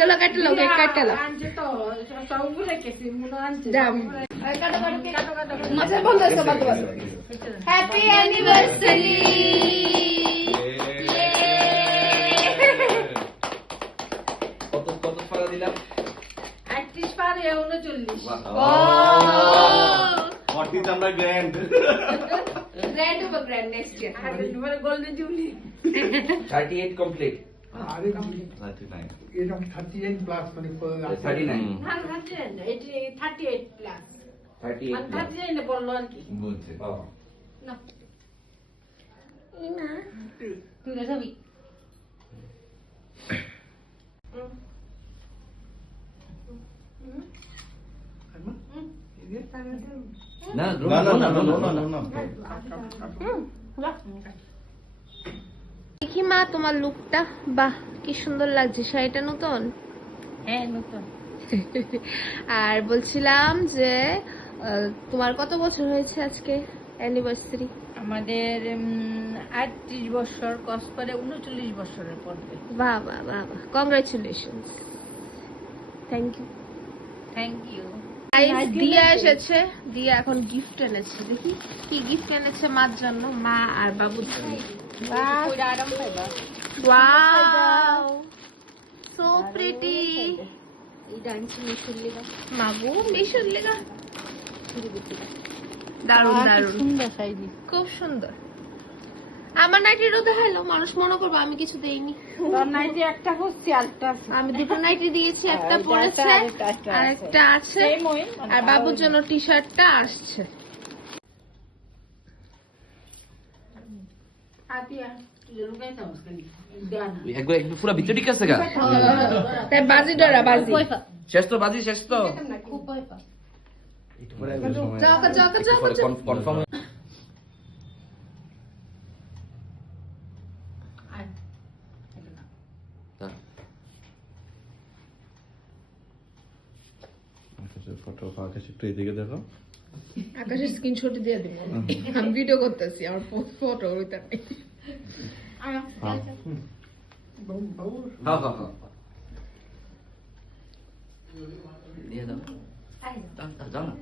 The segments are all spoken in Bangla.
চলো কাটে লো, কেক কাটে লো। আনছে তো সবগুলো কেক মুনো আনছে। যাম। আচ্ছা বন্ধ আছে, বাদ বাদ। Happy anniversary. কত পারা দিলাম? 38 পারে 39। ও 40 আমরা grand. Grand over grand next year. আর মানে গোল্ডেন জুবলি। 38 কমপ্লিট। আরে 39 এরকম 38 প্লাস মানে 39 না না এটি 38 প্লাস। 38 মানে 39 নে বললো আর কি। বলছে না ইনা তুই দেখাবি। না দেখি মা তোমার লুকটা, বাহ কি সুন্দর লাগছে, শাড়িটা নতুন। হ্যাঁ নতুন। আর বলছিলাম যে তোমার কত বছর হয়েছে আজকে অ্যানিভার্সারি? আমাদের 38 বছর ক্রস করে 39 বছরের পড়বে। বাহ বাহ বাহ বাহ, congratulations, thank you. Thank you. Diya এসেছে, দিয়া এখন গিফট এনেছে, দেখি কি গিফট এনেছে মার জন্য, মা আর বাবুর জন্য। Wow so pretty. মাগো মিশুর লেগা দারুন দারুন, সুন্দর শাড়ি। খুব সুন্দর। আমার নাইটির রোদে হলো মানুষ মনে করবে আমি কিছু দেইনি। তোর নাইটি একটা হচ্ছে আরেকটা আছে। আমি দুটো নাইটি দিয়েছি, একটা পরেছে আর একটা আছে, আর বাবুর জন্য টি শার্টটা আসছে। একবার পুরো ভিতরে ঠিক আছে গা? তাই বাজি ডরা বাজি। শেষ তো বাজি, শেষ তো চকা চকা চকা কনফার্ম। ফটো আকাশ একটু এদিকে দেখো। আকাশের স্ক্রিনশট দিয়ে দেব, আমি ভিডিও করতেছি, আমার ফটো ওইটা নেই। দিয়ে দাও যাও না।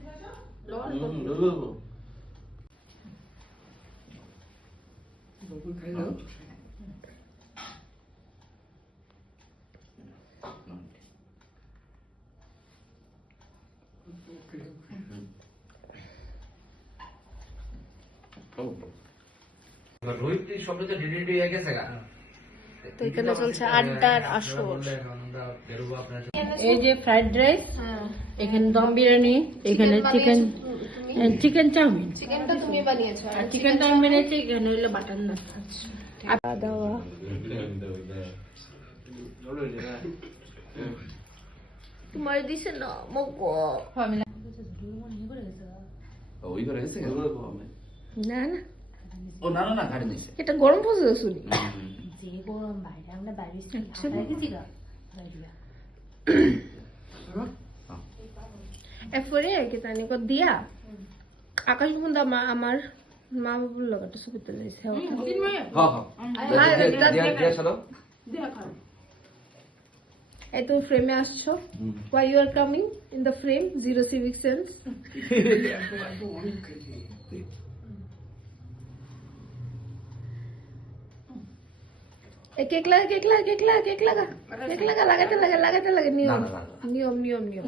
রোহিত শব্দটা ডিলিট হয়ে গেছে গা। তো এখানে চলছে আড্ডার আসর। এই যে ফ্রাইড রাইস, এখানে দম বিরিয়ানি, এখানে চিকেন চিকেন চাউমিন। চিকেনটা তুমি বানিয়েছো আর চিকেন চাউমিন বানিয়েছি, এখানে হলো বাটার নান। খাওয়া দাওয়া। তোমার দিছে না মগো? ওই করে গেছে না না, ও না না না গাড়ি নিছে। এটা গরম পড়ছে শুনি। এরপরে কি জানি কো দিয়া আকাশ বন্ধা মা আমার মা বাবুর লগে একটা ছবি তুলে দিছে। দিয়া চলো। এই তুমি ফ্রেমে আসছো, why you are coming in the frame, zero civic sense. Cake লাগা কেক লাগা কেক লাগা কেক লাগা কেক লাগা লাগাতে লাগে লাগাতে লাগে, নিয়ম নিয়ম নিয়ম নিয়ম।